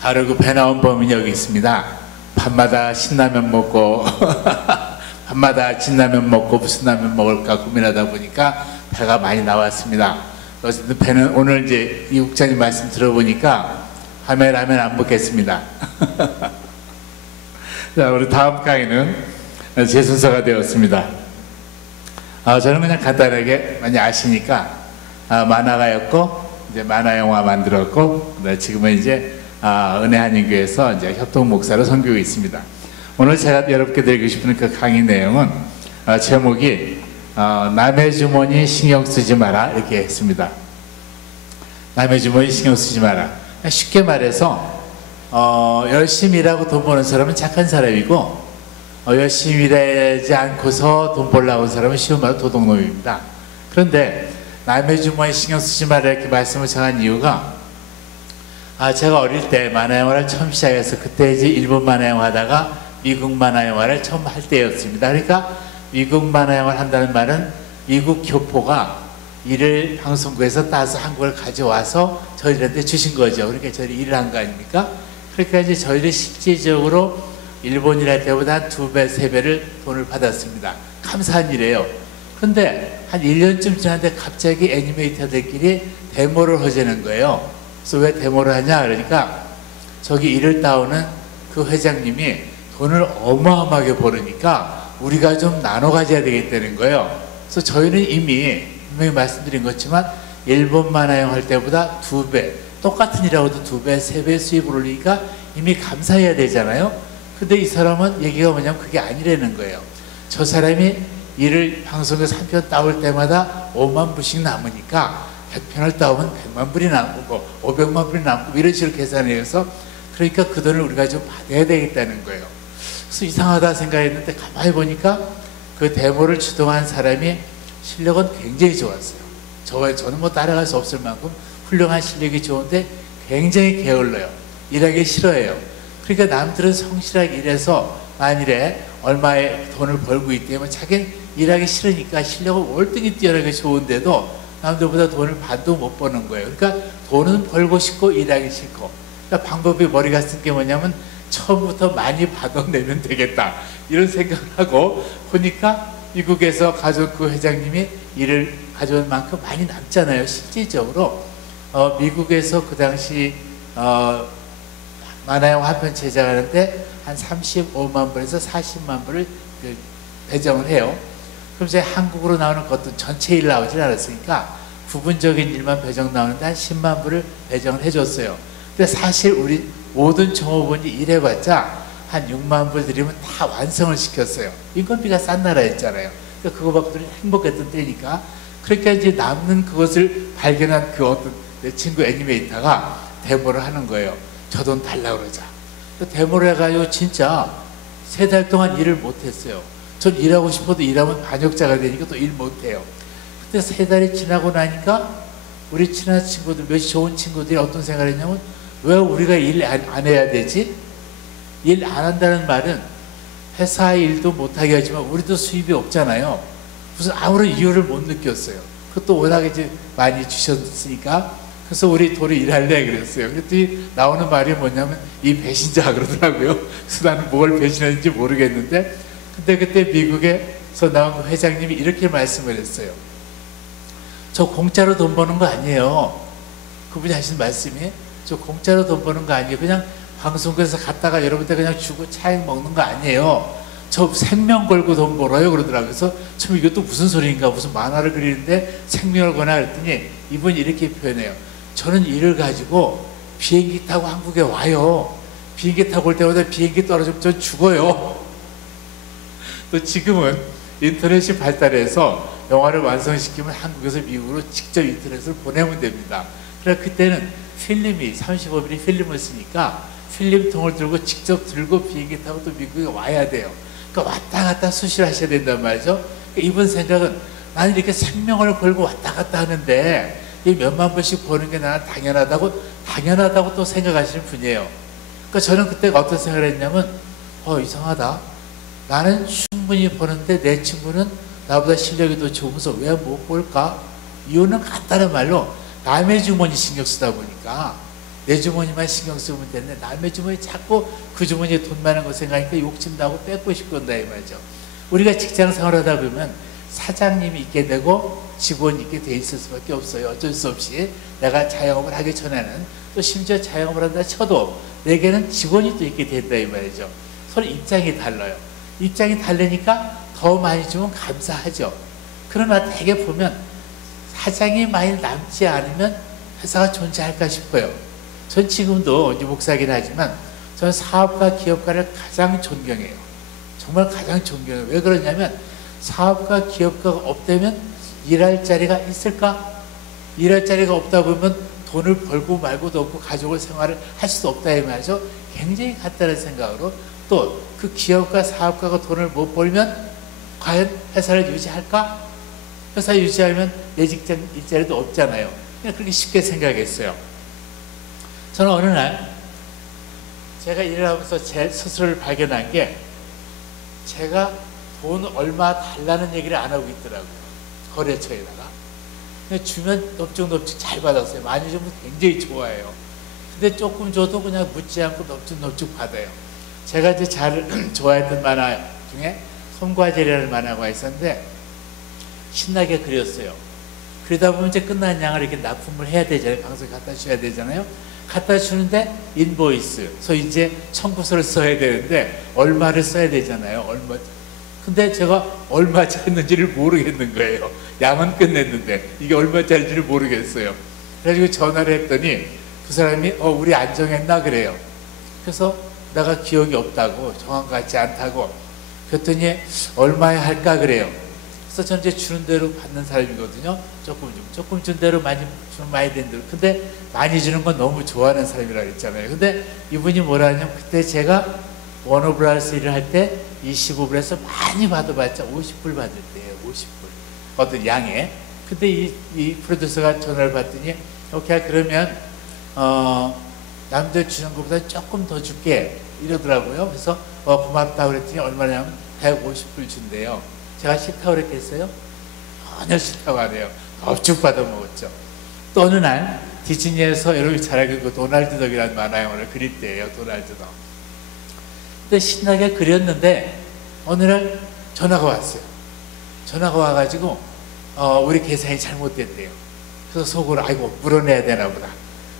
바로 그 배 나온 범인이 여기 있습니다. 밤마다 신라면 먹고 밤마다 진라면 먹고 무슨 라면 먹을까 고민하다 보니까 배가 많이 나왔습니다. 어쨌든 배는 오늘 이제 이 국장님 말씀 들어보니까 밤에 라면 안 먹겠습니다. 자, 우리 다음 강의는 제 순서가 되었습니다. 저는 그냥 간단하게 많이 아시니까 만화가였고 이제 만화 영화 만들었고 지금은 이제 은혜 한인교회에서 이제 협동 목사로 섬기고 있습니다. 오늘 제가 여러분께 드리고 싶은 그 강의 내용은 제목이 남의 주머니 신경 쓰지 마라 이렇게 했습니다. 남의 주머니 신경 쓰지 마라. 쉽게 말해서 열심히 일하고 돈 버는 사람은 착한 사람이고 열심히 일하지 않고서 돈 벌려고 하는 사람은 쉬운 말로 도둑놈입니다. 그런데 남의 주머니 신경 쓰지 마라 이렇게 말씀을 정한 이유가 제가 어릴 때 만화 영화를 처음 시작해서 그때 이제 일본 만화 영화 하다가 미국 만화 영화를 처음 할 때였습니다. 그러니까 미국 만화 영화를 한다는 말은 미국 교포가 이를 방송국에서 따서 한국을 가져와서 저희들한테 주신 거죠. 그러니까 저희들이 일을 한 거 아닙니까? 그러니까 이제 저희들이 실질적으로 일본 일할 때보다 한 2배, 3배를 돈을 받았습니다. 감사한 일이에요. 그런데 한 1년쯤 지났는데 갑자기 애니메이터들끼리 데모를 하자는 거예요. 그래서 왜 데모를 하냐? 그러니까 저기 일을 따오는 그 회장님이 돈을 어마어마하게 벌으니까 우리가 좀 나눠 가져야 되겠다는 거예요. 그래서 저희는 이미 분명히 말씀드린 것지만 일본 만화영 할 때보다 2배, 똑같은 일하고도 2배, 3배 수입을 올리니까 이미 감사해야 되잖아요. 근데 이 사람은 얘기가 뭐냐면 그게 아니라는 거예요. 저 사람이 일을 방송에서 한 편 따올 때마다 5만 불씩 남으니까 100편을 따오면 100만 불이 남고 500만 불이 남고 이런 식으로 계산해서 그러니까 그 돈을 우리가 좀 받아야 되겠다는 거예요. 그래서 이상하다 생각했는데 가만히 보니까 그 데모를 주동한 사람이 실력은 굉장히 좋았어요. 저는 뭐 따라갈 수 없을 만큼 훌륭한 실력이 좋은데 굉장히 게을러요. 일하기 싫어해요. 그러니까 남들은 성실하게 일해서 만일에 얼마의 돈을 벌고 있다면 자기는 일하기 싫으니까 실력은 월등히 뛰어나게 좋은데도 남들보다 돈을 반도 못 버는 거예요. 그러니까 돈은 벌고 싶고 일하기 싫고. 그러니까 방법이 머리가 쓴 게 뭐냐면 처음부터 많이 받아내면 되겠다 이런 생각을 하고 보니까 미국에서 가져온 그 회장님이 일을 가져온 만큼 많이 남잖아요. 실질적으로 미국에서 그 당시 만화영화 한 편 제작하는데 한 35만 불에서 40만 불을 배정을 해요. 그럼 이제 한국으로 나오는 것도 전체 일 나오질 않았으니까 부분적인 일만 배정 나오는데 한 10만 불을 배정을 해줬어요. 근데 사실 우리 모든 종업원이 일해봤자 한 6만 불 드리면 다 완성을 시켰어요. 인건비가 싼 나라였잖아요. 그러니까 그거 받고 행복했던 때니까. 그러니까 이제 남는 그것을 발견한 그 어떤 내 친구 애니메이터가 데모를 하는 거예요. 저 돈 달라고 그러자. 데모를 해가지고 진짜 3달 동안 일을 못했어요. 전 일하고 싶어도 일하면 반역자가 되니까 또 일 못해요. 근데 3달이 지나고 나니까 우리 친한 친구들, 몇 좋은 친구들이 어떤 생각을 했냐면 왜 우리가 일 안 해야 되지? 일 안 한다는 말은 회사 일도 못하게 하지만 우리도 수입이 없잖아요. 무슨 아무런 이유를 못 느꼈어요. 그것도 워낙 이제 많이 주셨으니까. 그래서 우리 도리 일할래 그랬어요. 그랬더니 나오는 말이 뭐냐면 이 배신자 그러더라고요. 그래서 나는 뭘 배신했는지 모르겠는데 근데 그때 미국에서 나온 그 회장님이 이렇게 말씀을 했어요. 저 공짜로 돈 버는 거 아니에요. 그분이 하신 말씀이 저 공짜로 돈 버는 거 아니에요. 그냥 방송국에서 갔다가 여러분들 그냥 주고 차액 먹는 거 아니에요. 저 생명 걸고 돈 벌어요 그러더라고요. 그래서 참 이것도 무슨 소리인가 무슨 만화를 그리는데 생명을 거나 그랬더니 이분이 이렇게 표현해요. 저는 일을 가지고 비행기 타고 한국에 와요. 비행기 타고 올 때마다 비행기 떨어지면 전 죽어요. 또 지금은 인터넷이 발달해서 영화를 완성시키면 한국에서 미국으로 직접 인터넷을 보내면 됩니다. 그러나 그때는 필름이 35mm 필름을 쓰니까 필름통을 들고 직접 들고 비행기 타고 또 미국에 와야 돼요. 그러니까 왔다 갔다 수시로 하셔야 된단 말이죠. 그러니까 이분 생각은 나는 이렇게 생명을 걸고 왔다 갔다 하는데 이 몇만 불씩 버는 게 나는 당연하다고 또 생각하시는 분이에요. 그러니까 저는 그때 어떤 생각을 했냐면 이상하다. 나는 충분히 버는데 내 친구는 나보다 실력이 더 좋으면서 왜 못 볼까? 이유는 간단한 말로 남의 주머니 신경 쓰다 보니까 내 주머니만 신경 쓰면 되는데 남의 주머니 자꾸 그 주머니에 돈 많은 거 생각하니까 욕심나고 뺏고 싶건다 이 말이죠. 우리가 직장 생활하다 보면 사장님이 있게 되고 직원이 있게 돼 있을 수밖에 없어요. 어쩔 수 없이 내가 자영업을 하기 전에는, 또 심지어 자영업을 한다 쳐도 내게는 직원이 또 있게 된다 이 말이죠. 서로 입장이 달라요. 입장이 다르니까 더 많이 주면 감사하죠. 그러나 대개 보면 사장이 많이 남지 않으면 회사가 존재할까 싶어요. 전 지금도 이제 목사긴 하지만 저는 사업가, 기업가를 가장 존경해요. 정말 가장 존경해요. 왜 그러냐면 사업가, 기업가가 없다면 일할 자리가 있을까? 일할 자리가 없다 보면 돈을 벌고 말고도 없고 가족을 생활을 할 수도 없다 이 말이죠. 굉장히 간단한 생각으로, 또 그 기업가, 사업가가 돈을 못 벌면 과연 회사를 유지할까? 회사 유지하면 내 직장 일자리도 없잖아요. 그냥 그렇게 쉽게 생각했어요. 저는 어느 날 제가 일을 하면서 제 스스로를 발견한 게, 제가 돈 얼마 달라는 얘기를 안 하고 있더라고요. 거래처에다가. 근데 주면 넙죽넙죽 잘 받았어요. 많이 주면 굉장히 좋아해요. 근데 조금 줘도 그냥 묻지 않고 넙죽넙죽 받아요. 제가 이제 잘 좋아했던 만화 중에 솜과제리라는 만화가 있었는데 신나게 그렸어요. 그러다 보면 이제 끝난 양을 이렇게 납품을 해야 되잖아요. 방송에 갖다 줘야 되잖아요. 갖다 주는데 인보이스, 소위 이제 청구서를 써야 되는데 얼마를 써야 되잖아요. 얼마. 근데 제가 얼마짜리인지를 모르겠는 거예요. 양은 끝냈는데 이게 얼마짜리인지를 모르겠어요. 그래가지고 전화를 했더니 그 사람이 우리 안 정했나 그래요. 그래서 내가 기억이 없다고, 정확 같지 않다고. 그랬더니 얼마에 할까 그래요. 그래서 저는 이제 주는 대로 받는 사람이거든요. 조금 준 대로 많이 주면 많이 된 대로. 근데 많이 주는 건 너무 좋아하는 사람이라고 했잖아요. 근데 이분이 뭐라 하냐면, 그때 제가 워너브라더스 일을 할 때 25불에서 많이 받아봤자 50불 받을 때예요. 50불 어떤 양에. 근데 이 프로듀서가 전화를 받더니, 오케이 그러면 남들 주는 것보다 조금 더 줄게 이러더라고요. 그래서 고맙다고 그랬더니 얼마냐면 150불 준대요. 제가 싫다고 그랬겠어요? 전혀 싫다고 안 해요. 넙죽 받아먹었죠. 또 어느 날 디즈니에서 여러분이 잘 알고 있고 도날드 덕이라는 만화 영화를 그릴 때예요. 도날드 덕. 근데 신나게 그렸는데 어느 날 전화가 왔어요. 전화가 와가지고 우리 계산이 잘못됐대요. 그래서 속으로 아이고 물어내야 되나 보다.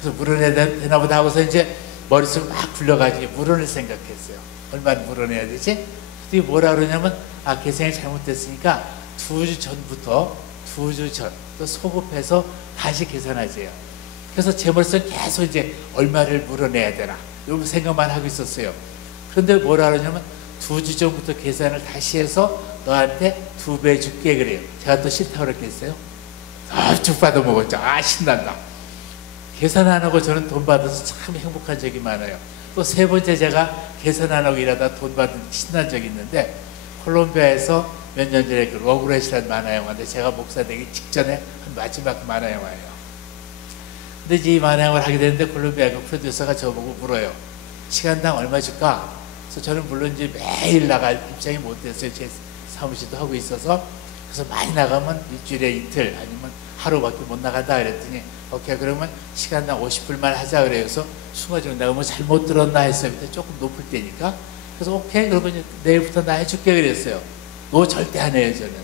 그래서 물어내야 되나 보다 하고서 이제 머릿속을 막 굴려가지고 물어낼 생각했어요. 얼마나 물어내야 되지? 그때 뭐라 그러냐면, 계산이 잘못됐으니까 2주 전부터 2주 전 또 소급해서 다시 계산하세요. 그래서 제 머릿속에 계속 이제 얼마를 물어내야 되나 이런 생각만 하고 있었어요. 그런데 뭐라 그러냐면 2주 전부터 계산을 다시 해서 너한테 2배 줄게 그래요. 제가 또 싫다고 그랬겠어요? 쭉 받아먹었죠. 신난다. 계산 안 하고 저는 돈 받아서 참 행복한 적이 많아요. 또 세 번째 제가 계산 안 하고 일하다 돈 받은 신난 적이 있는데, 콜롬비아에서 몇 년 전에 그 러브렛이라는 만화 영화인데, 제가 목사 되기 직전에 한 마지막 만화 영화예요. 근데 이제 이 만화 영화를 하게 됐는데 콜롬비아 그 프로듀서가 저보고 물어요. 시간당 얼마 줄까? 그래서 저는 물론 이제 매일 나갈 입장이 못 됐어요. 제 사무실도 하고 있어서. 그래서 많이 나가면 일주일에 이틀 아니면 하루밖에 못 나간다 그랬더니, 오케이 그러면 시간당 50불만 하자 그래요. 그래서 순간적으로 내가 뭐 잘못 들었나 했어요. 그때 조금 높을 때니까. 그래서 오케이 그러면 내일부터 나 해줄게 그랬어요. 너 절대 안 해요. 저는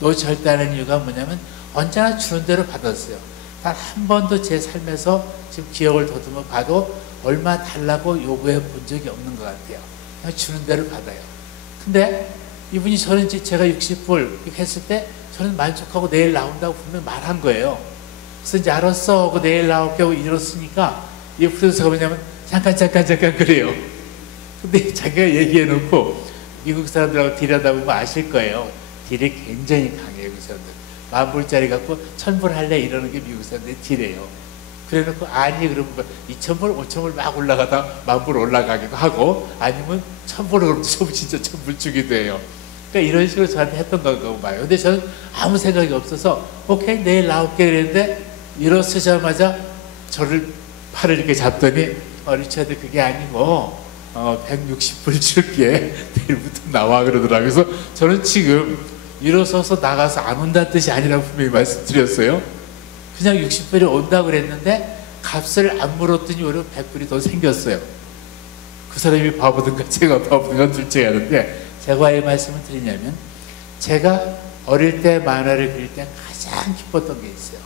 너 절대 안 하는 이유가 뭐냐면, 언제나 주는 대로 받았어요. 단 한 번도 제 삶에서 지금 기억을 더듬어 봐도 얼마 달라고 요구해 본 적이 없는 것 같아요. 그냥 주는 대로 받아요. 근데 이분이 저는 제가 60불 이렇게 했을 때 저는 만족하고 내일 나온다고 분명히 말한 거예요. 그래서 이제 알았어 하고 내일 나올게 하고 이랬으니까 이 프로듀서가 뭐냐면 잠깐 그래요. 근데 자기가 얘기해 놓고 미국 사람들하고 딜하다 보면 아실 거예요. 딜이 굉장히 강해요. 그 사람들. 10,000불짜리 갖고 1,000불 할래 이러는 게 미국 사람들이 딜해요. 그래 놓고 아니 그러면 2,000불 5,000불 막 올라가다 10,000불 올라가기도 하고, 아니면 1,000불을 그러면 진짜 1,000불 주기도 해요. 그러니까 이런 식으로 저한테 했던 거라고 봐요. 근데 저는 아무 생각이 없어서 오케이 내일 나올게 그랬는데, 일어서자마자 저를 팔을 이렇게 잡더니 리차드 그게 아니고 160불 줄게 내일부터 나와 그러더라고요. 그래서 저는 지금 일어서서 나가서 안 온다는 뜻이 아니라고 분명히 말씀드렸어요. 그냥 60불이 온다고 그랬는데 값을 안 물었더니 오히려 100불이 더 생겼어요. 그 사람이 바보든가 제가 바보든가 둘째 하는데, 제가 이 말씀을 드리냐면, 제가 어릴 때 만화를 그릴 때 가장 기뻤던 게 있어요.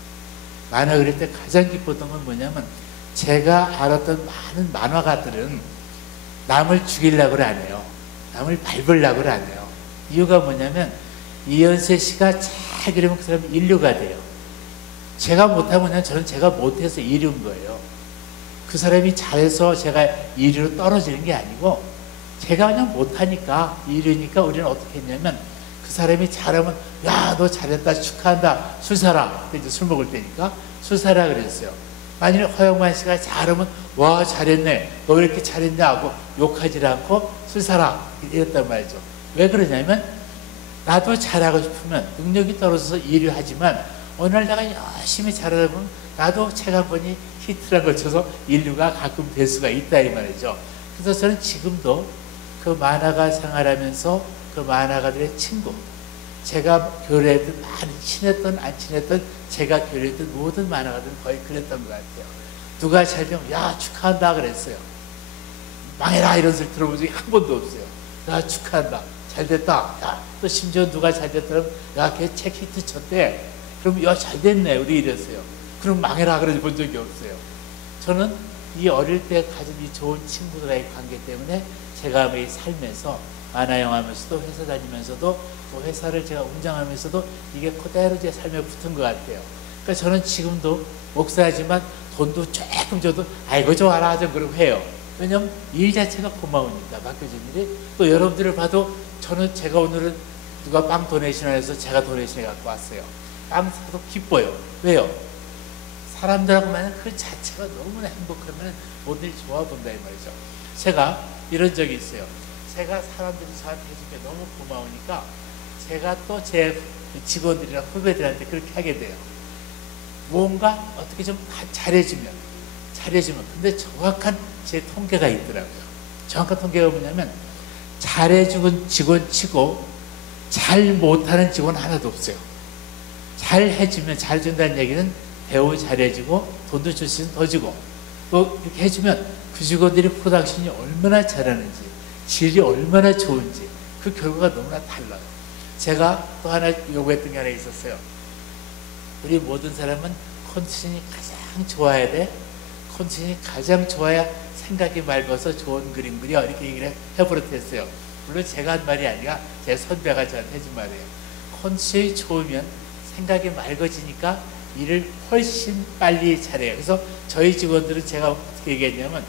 만화 그릴 때 가장 기뻤던 건 뭐냐면, 제가 알았던 많은 만화가들은 남을 죽이려고 안 해요. 남을 밟으려고 안 해요. 이유가 뭐냐면, 이현세 씨가 잘 그리면 그 사람이 인류가 돼요. 제가 못하면 그냥 저는 제가 못해서 이류인 거예요. 그 사람이 잘해서 제가 이류로 떨어지는 게 아니고, 제가 그냥 못하니까 이류니까 우리는 어떻게 했냐면, 그 사람이 잘하면 야, 너 잘했다, 축하한다, 술 사라. 그때 이제 술 먹을 때니까 술 사라 그랬어요. 만일 허영만 씨가 잘하면 와, 잘했네, 너 왜 이렇게 잘했냐 하고 욕하지 않고 술 사라 이랬단 말이죠. 왜 그러냐면, 나도 잘하고 싶으면 능력이 떨어져서 이류하지만 어느 날 내가 열심히 잘하다 보면 나도 책 한 권이 히트란 걸 쳐서 인류가 가끔 될 수가 있다 이 말이죠. 그래서 저는 지금도 그 만화가 생활하면서 그 만화가들의 친구, 제가 교류했던, 많이 친했던 안 친했던, 제가 교류했던 모든 만화가들은 거의 그랬던 것 같아요. 누가 잘 되면 야, 축하한다 그랬어요. 망해라 이런 소리 들어본 적이 한 번도 없어요. 야, 축하한다, 잘됐다. 야, 또 심지어 누가 잘됐다면 야, 걔 책 히트 쳤대. 그럼 야, 잘됐네 우리 이랬어요. 그럼 망해라 그러지 본 적이 없어요. 저는 이 어릴 때 가진 이 좋은 친구들과의 관계 때문에 제가 매일 삶에서 만화 영화하면서도 회사 다니면서도 또 회사를 제가 운영하면서도 이게 그대로 제 삶에 붙은 것 같아요. 그러니까 저는 지금도 목사지만 돈도 조금 줘도 아이고 좋아라 좀 그러고 해요. 왜냐면 일 자체가 고마우니까, 맡겨진 일이. 또 여러분들을 봐도 저는, 제가 오늘은 누가 빵 도네이션 해서 제가 도네이션 갖고 왔어요. 빵 사도 기뻐요. 왜요? 사람들하고 만약 그 자체가 너무나 행복하면 모든 일이 좋아 본다 이 말이죠. 제가 이런 적이 있어요. 제가 사람들이 저한테 해준 게 너무 고마우니까 제가 또 제 직원들이나 후배들한테 그렇게 하게 돼요. 뭔가 어떻게 좀 잘해주면. 근데 정확한 제 통계가 있더라고요. 정확한 통계가 뭐냐면, 잘해주는 직원 치고 잘 못하는 직원 하나도 없어요. 잘 해주면, 잘해준다는 얘기는 배우 잘해주고 돈도 줄 수 있으면 더 주고, 또 이렇게 해주면 그 직원들이 프로덕션이 얼마나 잘하는지, 질이 얼마나 좋은지 그 결과가 너무나 달라요. 제가 또 하나 요구했던 게 하나 있었어요. 우리 모든 사람은 컨디션이 가장 좋아야 돼. 컨디션이 가장 좋아야 생각이 맑아서 좋은 그림 그려, 이렇게 얘기를 해버렸어요. 물론 제가 한 말이 아니라 제 선배가 저한테 해준 말이에요. 컨디션이 좋으면 생각이 맑아지니까 일을 훨씬 빨리 잘해요. 그래서 저희 직원들은 제가 어떻게 얘기했냐면,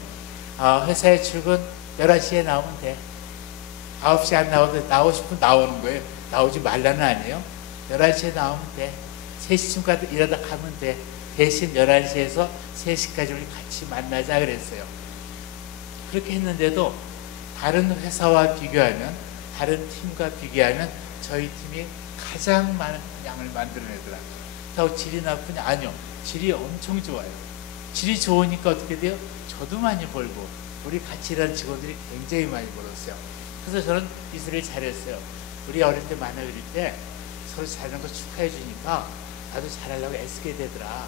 회사에 출근 11시에 나오면 돼. 9시 안 나오도 나오고 싶으면 나오는 거예요. 나오지 말라는 아니에요. 11시에 나오면 돼. 3시쯤까지 일하다 가면 돼. 대신 11시에서 3시까지 우리 같이 만나자 그랬어요. 그렇게 했는데도 다른 회사와 비교하면, 다른 팀과 비교하면 저희 팀이 가장 많은 양을 만들어내더라고요. 그렇다고 질이 나쁘냐? 아니요. 질이 엄청 좋아요. 질이 좋으니까 어떻게 돼요? 저도 많이 벌고 우리 같이 일하는 직원들이 굉장히 많이 벌었어요. 그래서 저는 이 소리를 잘했어요. 우리 어릴 때 만화 그릴 때 서로 잘하는 거 축하해 주니까 나도 잘하려고 애쓰게 되더라.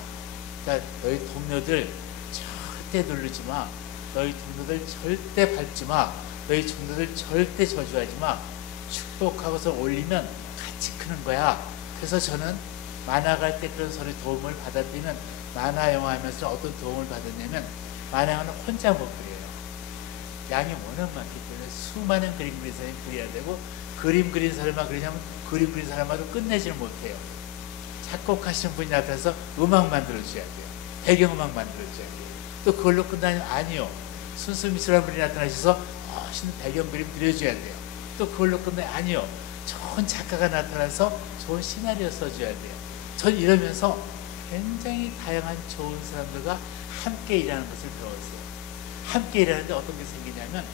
그러니까 너희 동료들 절대 누르지 마. 너희 동료들 절대 밟지 마. 너희 동료들 절대 저주하지 마. 축복하고서 올리면 같이 크는 거야. 그래서 저는 만화가 할 때 그런 소리 도움을 받았더니, 만화 영화 하면서 어떤 도움을 받았냐면, 만화 영화는 혼자 못 그려요. 양이 워낙 많기 때문에 수많은 그림 그리는 사람이 그려야 되고, 그림 그린 사람만 그리냐면 그림 그린 사람마도 끝내지를 못해요. 작곡하시는 분이 나타나서 음악 만들어줘야 돼요. 배경음악 만들어줘야 돼요. 또 그걸로 끝나면 아니요. 순수 미술한 분이 나타나셔서 멋있는 배경 그림 그려줘야 돼요. 또 그걸로 끝나면 아니요. 좋은 작가가 나타나서 좋은 시나리오 써줘야 돼요. 전 이러면서 굉장히 다양한 좋은 사람들과 함께 일하는 것을 배웠어요. 함께 일하는데 어떤 게 생기냐면,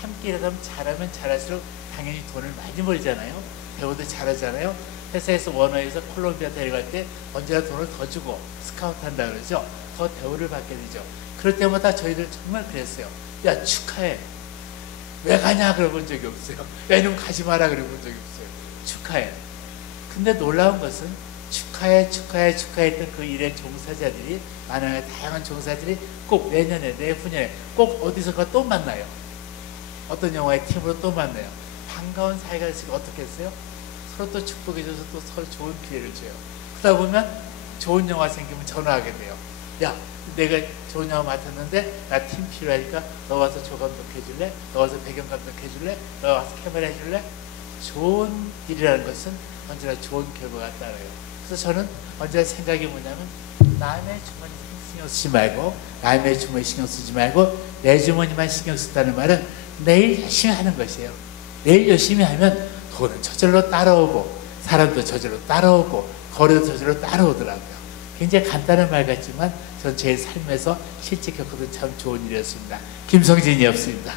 함께 일하다 보면 잘하면 잘할수록 당연히 돈을 많이 벌잖아요. 배우도 잘하잖아요. 회사에서 원어에서 콜롬비아 데려갈 때 언제나 돈을 더 주고 스카우트 한다 그러죠. 더 대우를 받게 되죠. 그럴 때마다 저희들 정말 그랬어요. 야, 축하해. 왜 가냐 그러본 적이 없어요. 야, 이놈 가지 마라 그러본 적이 없어요. 축하해. 근데 놀라운 것은 축하 축하해 축하해 축하했던 그 일의 종사자들이 만화의 다양한 종사자들이 꼭 내년에 내후년에 꼭 어디선가 또 만나요. 어떤 영화의 팀으로 또 만나요. 반가운 사이가 있으니까 어떻게 했어요? 서로 또 축복해줘서 또 서로 좋은 기회를 줘요. 그러다 보면 좋은 영화 생기면 전화하게 돼요. 야, 내가 좋은 영화 맡았는데 나 팀 필요하니까 너 와서 조감독 해줄래? 너 와서 배경감독 해줄래? 너 와서 카메라 해줄래? 좋은 일이라는 것은 언제나 좋은 결과가 따라요. 그래서 저는 언제나 생각이 뭐냐면 남의 주머니 신경 쓰지 말고 남의 주머니 신경 쓰지 말고 내 주머니만 신경 쓴다는 말은 내일 열심히 하는 것이에요. 내일 열심히 하면 돈은 저절로 따라오고 사람도 저절로 따라오고 거래도 저절로 따라오더라고요. 굉장히 간단한 말 같지만 전 제 삶에서 실제 겪었던 참 좋은 일이었습니다. 김성진이었습니다.